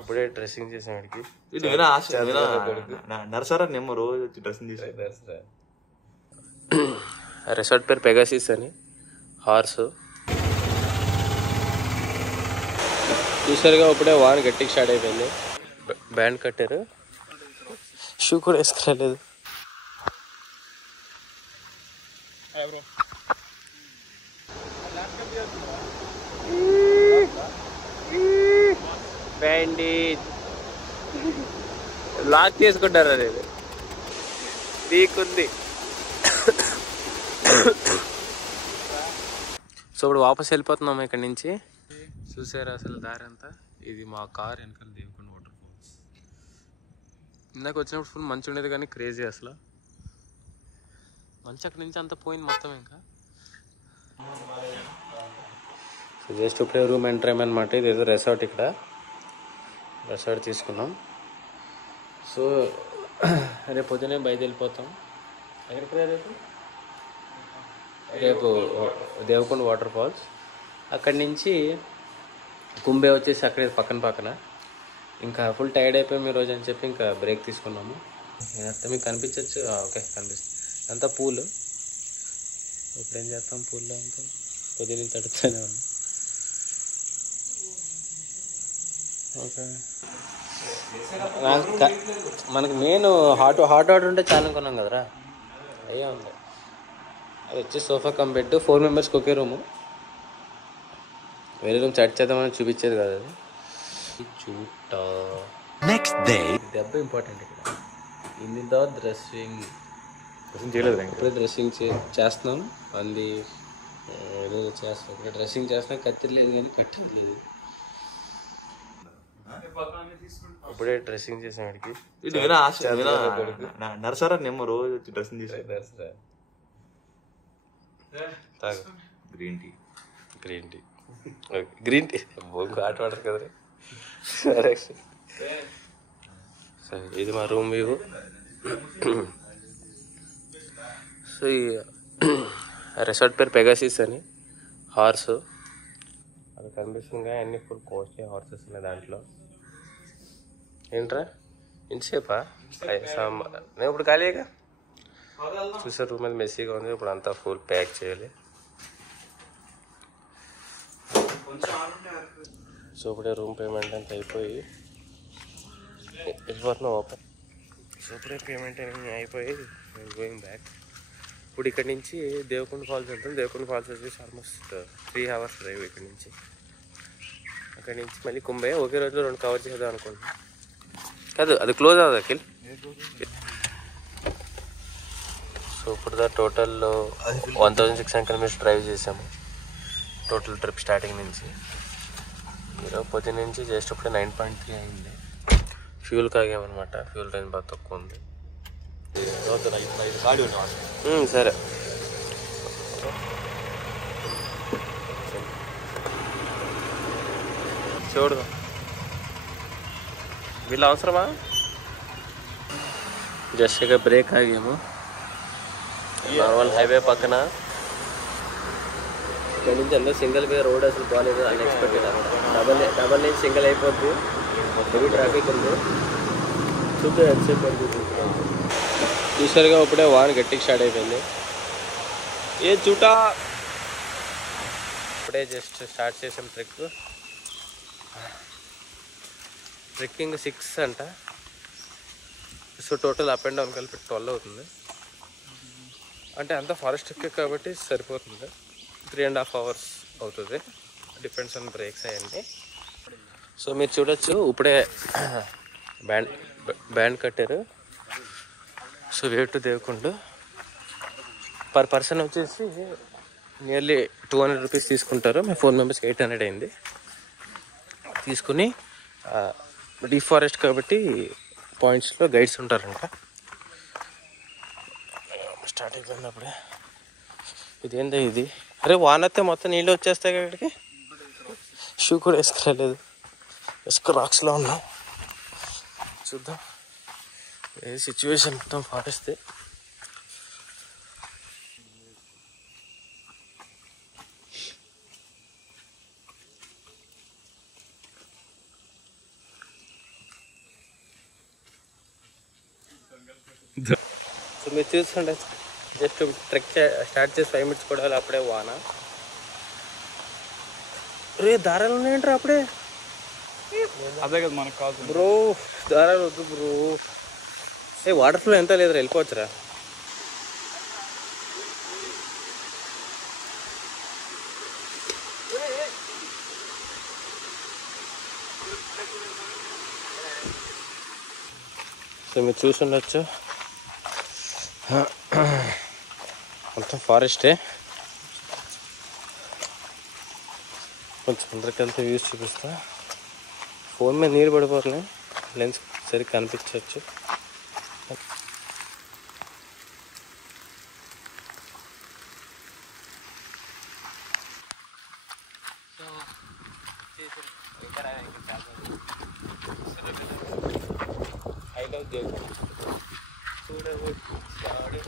ఇప్పుడే డ్రెస్సింగ్ చేసాం వాడికి. నర్సరా నేమో రోజు వచ్చి డ్రెస్సింగ్ చేసి. రిసార్ట్ పేరు పెగాసిస్ అని, హార్స్. చూసారుగా ఇప్పుడే వాన్ గట్టికి స్టార్ట్ అయిపోయింది. బ్యాండ్ కట్టారు, షూ కూడా వేసుకురాలేదు. బ్యాండేజ్ లాక్ చేసుకుంటారు, అనేది నీకుంది. సో ఇప్పుడు వాపస్ వెళ్ళిపోతున్నాము ఇక్కడ నుంచి. చూసారా అసలు దారి అంతా? ఇది మా కార్ వెనకాల దేవకొండ వాటర్ ఫాల్స్. ఇందాక వచ్చినప్పుడు ఫుల్ మంచి ఉండేది కానీ క్రేజీ అసలు. మంచి అక్కడి నుంచి అంతా పోయింది మొత్తం. ఇంకా సో జస్ట్ ఇప్పుడే రూమ్ ఎంటర్ అయ్యామన్నమాట. ఇది ఏదో రెసార్ట్, ఇక్కడ రెసార్ట్ తీసుకున్నాం. సో రేపు పొద్దునే బయలుదేరిపోతాం. ఎక్కడికి రేపు? రేపు దేవకొండ వాటర్ ఫాల్స్. అక్కడి నుంచి కుంబే వచ్చేసి అక్కడే పక్కన. ఇంకా ఫుల్ టైర్డ్ అయిపోయాం ఈరోజు అని చెప్పి ఇంకా బ్రేక్ తీసుకున్నాము. నేనంతా మీకు కనిపించవచ్చు. ఓకే, కనిపిస్తుంది. అంతా పూలు. ఇప్పుడు ఏం చేస్తాం, పూల్లో అంతా కొద్దిగా తడుతూనే ఉన్నాం. ఓకే, మనకి మెయిన్ హాట్ వాటర్ ఉంటే చాలా అనుకున్నాం కదరా. అయ్యే ఉంది. అది వచ్చి సోఫా కమ్ బెడ్, 4 మెంబర్స్కి ఒకే రూము. వేరే రూమ్ సెట్ చేద్దామని చూపించేది కాదు అది. చూటా నెక్స్ట్ డే దెబ్బ ఇంపార్టెంట్ ఇక్కడ. ఇన్ని తర్వాత డ్రెస్సింగ్ చేయలేదు. ఇప్పుడే డ్రెస్సింగ్ చేస్తున్నాం. అంది ఏదో చేస్తాం. ఇక్కడ డ్రెస్సింగ్ చేస్తున్నాం. కత్తిరి లేదు కానీ కట్టేది లేదు. ఇప్పుడే డ్రెస్సింగ్ చేసాం వాడికి. నర్సరా నేమో రోజు వచ్చి డ్రెస్సింగ్ చేసి. గ్రీన్ టీ బొంగు ఆట పడరు కదరా. సరే, ఇది మా రూమ్ వ్యూ. సో ఈ రిసార్ట్ పేరు పెగాసిస్ అని, హార్స్. అది కనిపిస్తుంది. అన్ని ఫుల్ కాస్ట్లీ హార్సెస్ ఉన్నాయి దాంట్లో. ఏంట్రా ఇంతసేపా? నేను ఇప్పుడు ఖాళీగా చూసారు. రూమ్ అది మెస్సీగా ఉంది. ఇప్పుడు అంతా ఫుల్ ప్యాక్ చేయాలి. సో ఇప్పుడే రూమ్ పేమెంట్ అంతా అయిపోయి వెళ్ళిపోతున్నాం ఓపెన్. సో ఇప్పుడే పేమెంట్ అయిపోయి గోయింగ్ బ్యాక్. ఇప్పుడు ఇక్కడ నుంచి దేవకొండ ఫాల్స్ వెళ్తాం. దేవకొండ ఫాల్స్ వచ్చేసి ఆల్మోస్ట్ 3 hours డ్రైవ్ ఇక్కడ నుంచి. అక్కడి నుంచి మళ్ళీ కుంభే ఒకే రోజులో 2 కవర్ చేద్దాం అనుకుంటున్నాం. కాదు, అది క్లోజ్ అవ్వదు అఖిల్. సో ఇప్పుడు దా టోటల్ 1600 kilometers డ్రైవ్ చేసాము టోటల్ ట్రిప్ స్టార్టింగ్ నుంచి. ఈరోజు పొద్దున్న నుంచి జస్ట్ ఇప్పుడే 9.3 అయింది. ఫ్యూల్ కాగామన్నమాట. ఫ్యూల్ రేంజ్ బాగా తక్కువ ఉంది. సరే, చూడదాం. వీళ్ళు అవసరమా? జస్ట్ ఇక బ్రేక్ ఆగాము. నార్మల్ హైవే పక్కన. ఇక్కడ నుంచి అందరూ సింగిల్ వే రోడ్ అసలు బాగాలేదు. అన్ఎక్స్పెక్టెడ్ అనమాట. డబల్ లేన్ సింగిల్ అయిపోద్ది. హెవీ ట్రాఫిక్ ఉంది. చూద్దాం ఎంతసేపు పడుతుంది. చూసారుగా ఇప్పుడే వాన్ గట్టికి స్టార్ట్ అయిపోయింది. ఏ చూటా ఇప్పుడే జస్ట్ స్టార్ట్ చేసాం ట్రెక్కింగ్ 6 అంట. So total up and down కలిపి 12 అవుతుంది. అంటే అంతా ఫారెస్ట్ ఎక్కే కాబట్టి సరిపోతుంది. 3.5 hours అవుతుంది. డిపెండ్స్ ఆన్ బ్రేక్స్ అవన్నీ. సో మీరు చూడొచ్చు ఇప్పుడే బ్యాండ్ కట్టారు. So way to Devakonda per person వచ్చేసి నియర్లీ 200 rupees తీసుకుంటారు. మేము 4 members 800 అయింది. తీసుకుని డీప్ ఫారెస్ట్ కాబట్టి పాయింట్స్లో గైడ్స్ ఉంటారంట. స్టార్ట్ అయిపోయినప్పుడే ఇదేందో ఇది. అరే వానొస్తే మొత్తం నీళ్ళు వచ్చేస్తాయి ఇక్కడికి. షూ కూడా వేసుకురాలేదు. రాక్స్లో ఉన్నాం. చూద్దాం ఏ సిచ్యువేషన్ మొత్తం పాటిస్తే. మీరు చూస్తుండే జస్ట్ ట్రెక్ స్టార్ట్ చేసి 5 minutes కూడా అప్పుడే వాన. రే దారాలు ఉన్నాయంటారా అప్పుడే? అదే కదా మనకు కావాలి బ్రో, దారాలు వద్దు బ్రో. వాటర్ ఫ్లో ఎంత లేదురా, వెళ్ళిపోవచ్చురా. సో మీరు చూసుండొచ్చు మొత్తం ఫారెస్టే. కొంచెం అందరికంతా వ్యూస్ చూపిస్తా. ఫోన్ మీద నీరు పడిపోతున్నాయి, లెన్స్ సరిగ్గా కనిపించవచ్చు. ఐ లవ్ దేవుడు చూడవాడు.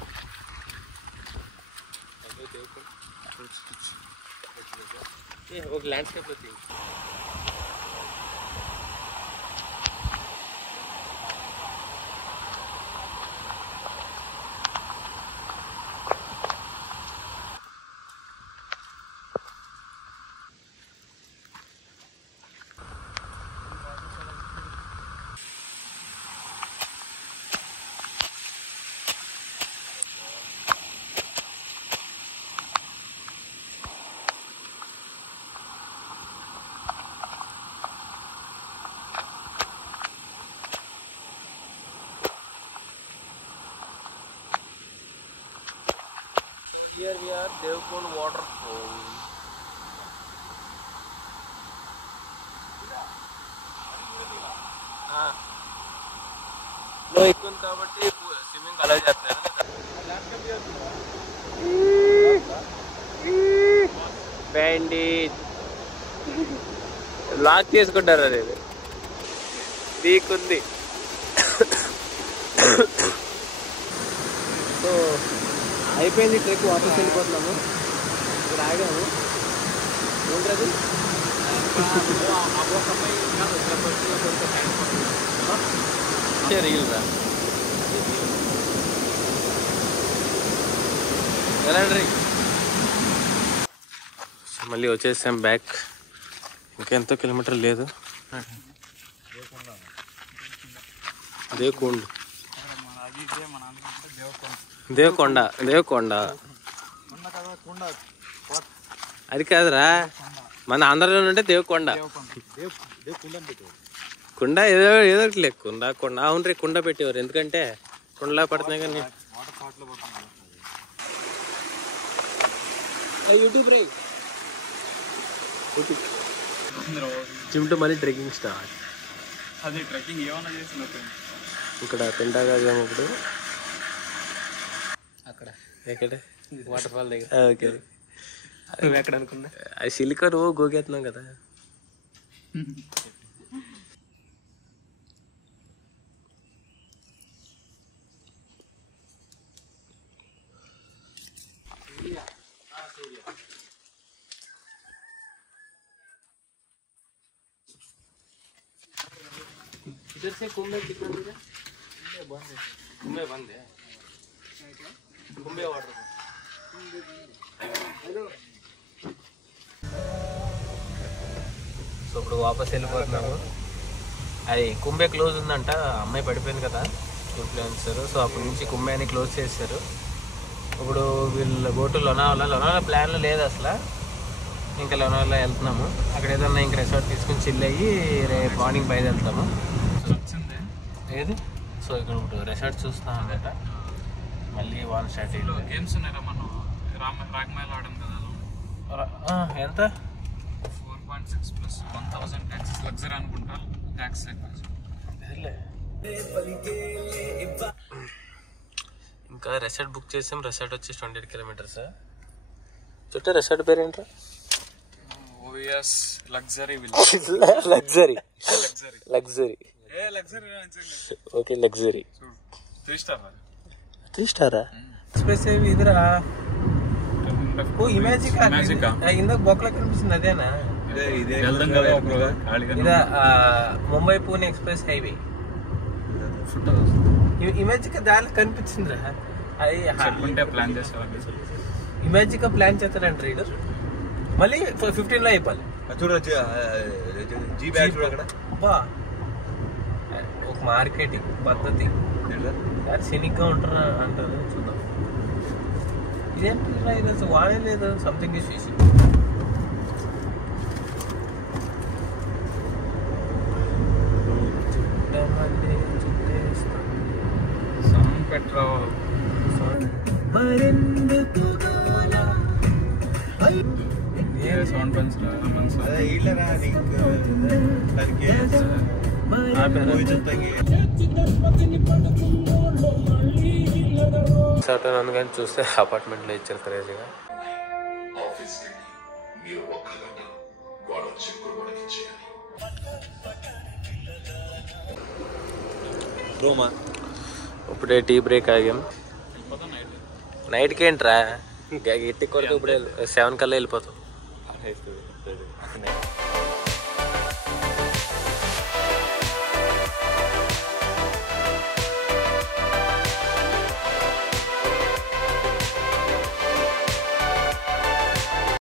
ఒక ల్యాండ్స్కేప్ వచ్చింది. Here we are, Devkund waterfall. No, ఎక్కువ కాబట్టి స్విమ్మింగ్ అలా చేస్తారు. బ్యాండేజ్ లాక్ చేసుకుంటారు. అనేది దీకుంది. సో అయిపోయింది ట్రెక్, వాపస్ వెళ్ళిపోతున్నాము. ఇక్కడ ఆగాము. ఏంటది రీల్రా ఎలాంటి. మళ్ళీ వచ్చేసాం బ్యాక్. ఇంకెంతో కిలోమీటర్ లేదు. దేవకొండ దేవకొండ దేవకొండ అది కాదురా, మన ఆంధ్రలో ఉంటే దేవకొండ. కుండ ఏదో ఏదో ఒకటి కుండ కొండ. అవును రే, కుండ పెట్టేవారు, ఎందుకంటే కుండలా పడుతున్నాయి కానీ. యూట్యూబ్ రే, చిమ్టు మళ్ళీ ట్రెక్కింగ్ స్టార్ట్. అది ట్రెక్కింగ్ ఏమన్నా చేసిన ఇక్కడ పెంటాగా ఇప్పుడు అక్కడ ఎక్కడ వాటర్ ఫాల్ దగ్గర. ఓకే, నువ్వు ఎక్కడ అనుకున్నా? అది సిలికా నువ్వు గోగేస్తున్నాం కదా. इधर से कुंभे कितना दूर है? कुंभे बंद है. कुंभे वाटर. సో ఇప్పుడు వాపస్ వెళ్ళిపోతున్నాము. అది కుంభే క్లోజ్ ఉందంట. అమ్మాయి పడిపోయింది కదా ఇన్ఫ్లుయెన్సర్. సో అప్పటి నుంచి కుంభేని క్లోజ్ చేశారు. ఇప్పుడు వీళ్ళు గోటు లోనావాలా ప్లాన్లు లేదు అసలు. ఇంకా లోనావాలా వెళ్తున్నాము. అక్కడ ఏదన్నా ఇంక రిసార్ట్ తీసుకుని చిల్ అయ్యి రేపు మార్నింగ్ బయలుదేరుతాము. ఏది సో ఇక్కడ ఇప్పుడు రిసార్ట్ చూస్తున్నాం అనమాట. మళ్ళీ వాన్ స్టార్ట్ అయ్యింది. గేమ్స్ ఉన్నారా మనం రాగమాయలు ఆడాం కదా. ఎంత? 4.6 ప్లస్ 1000 ట్యాక్సెస్ లగ్జరీ అనుకుంటా. ట్యాక్స్ ఇంకా రిసార్ట్ బుక్ చేసాం. రిసార్ట్ వచ్చి 28 kilometers. చుట్టూ రిసార్ట్ పేరు ఏంట్రా? OVS luxury luxury luxury okay luxury 3 star 3 స్టారా? ఎక్స్ప్రెస్ ఇదిరా. ఓ ఇమేజికా ఇందాక బొక్కలా కనిపిస్తుంది అదేనా? ఇదా ముంబై పూణే ఎక్స్ప్రెస్ హైవే. ఇమేజికా దారిలో కనిపించిందిరా. అది చెప్పుంటే ప్లాన్ చేసేవాడిని. ఇమాజిన్గా ప్లాన్ చేస్తాడంట రీడర్. మళ్ళీ 15లో అయిపోవాలి. చూడొచ్చు జీ బ్యాగ్ చూడ అక్కడ. అబ్బా ఒక మార్కెటింగ్ పద్ధతి. సినిక్గా ఉంటారా అంటారు. చూద్దాం. ఇదేంటి ఈరోజు వాడలేదు. Something is fishing. సౌండ్ పెట్టరా. సౌండ్ పెంచరా మనసు. అందుకని చూస్తే అపార్ట్మెంట్లో ఇచ్చారు క్రేజీగా. ఇప్పుడే టీ బ్రేక్ ఆగాం. నైట్కి ఏంట్రా గట్టి కొరకు ఇప్పుడు 7 కల్లా వెళ్ళిపోతాం.